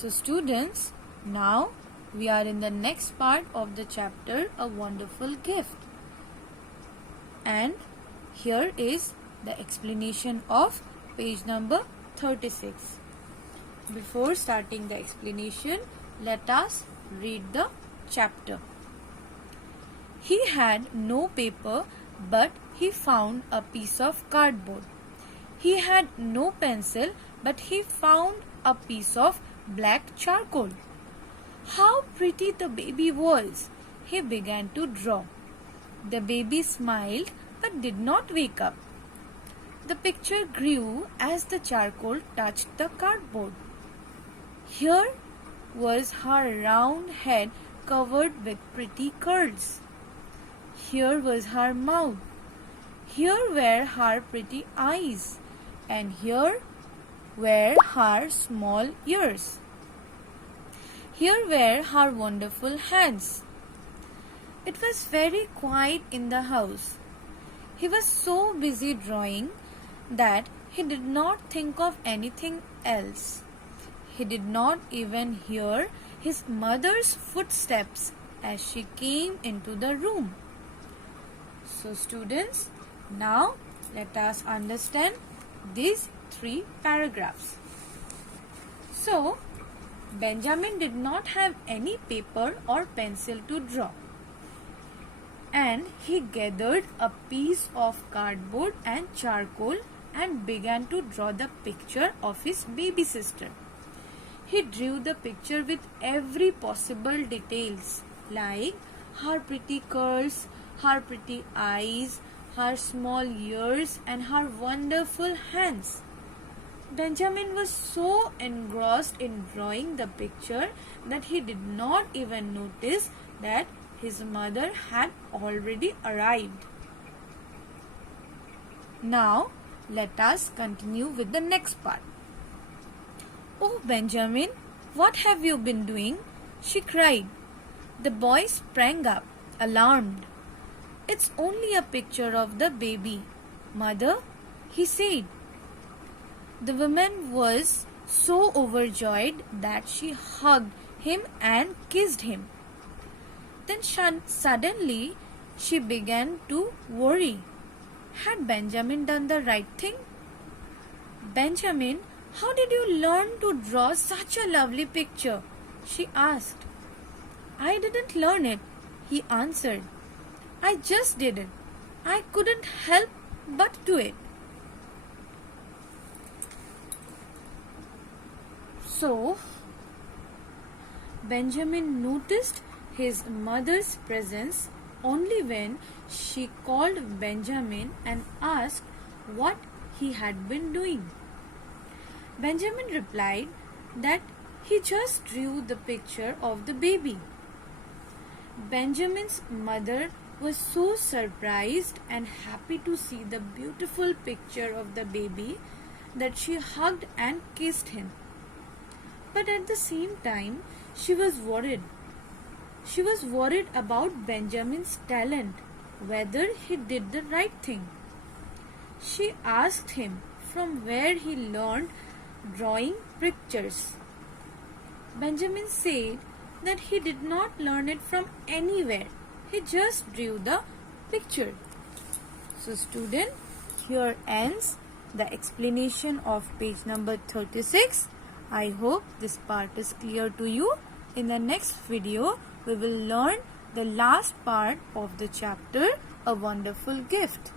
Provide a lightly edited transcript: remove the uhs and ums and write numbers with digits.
So students, now we are in the next part of the chapter, A Wonderful Gift. And here is the explanation of page number 36. Before starting the explanation, let us read the chapter. He had no paper, but he found a piece of cardboard. He had no pencil, but he found a piece of black charcoal. How pretty the baby was! He began to draw. The baby smiled but did not wake up. The picture grew as the charcoal touched the cardboard. Here was her round head covered with pretty curls. Here was her mouth. Here were her pretty eyes. And here were her small ears. Here were her wonderful hands. It was very quiet in the house. He was so busy drawing that he did not think of anything else. He did not even hear his mother's footsteps as she came into the room. So students, now let us understand these 3 paragraphs. So, Benjamin did not have any paper or pencil to draw, and he gathered a piece of cardboard and charcoal and began to draw the picture of his baby sister. He drew the picture with every possible details, like her pretty curls, her pretty eyes, her small ears, and her wonderful hands. Benjamin was so engrossed in drawing the picture that he did not even notice that his mother had already arrived. Now, let us continue with the next part. "Oh, Benjamin, what have you been doing?" she cried. The boy sprang up, alarmed. "It's only a picture of the baby, Mother," he said. The woman was so overjoyed that she hugged him and kissed him. Then suddenly she began to worry. Had Benjamin done the right thing? "Benjamin, how did you learn to draw such a lovely picture?" she asked. "I didn't learn it," he answered. "I just did it. I couldn't help but do it." So, Benjamin noticed his mother's presence only when she called Benjamin and asked what he had been doing. Benjamin replied that he just drew the picture of the baby. Benjamin's mother was so surprised and happy to see the beautiful picture of the baby that she hugged and kissed him. But at the same time, she was worried. She was worried about Benjamin's talent, whether he did the right thing. She asked him from where he learned drawing pictures. Benjamin said that he did not learn it from anywhere. He just drew the picture. So student, here ends the explanation of page number 36. I hope this part is clear to you. In the next video, we will learn the last part of the chapter, A Wonderful Gift.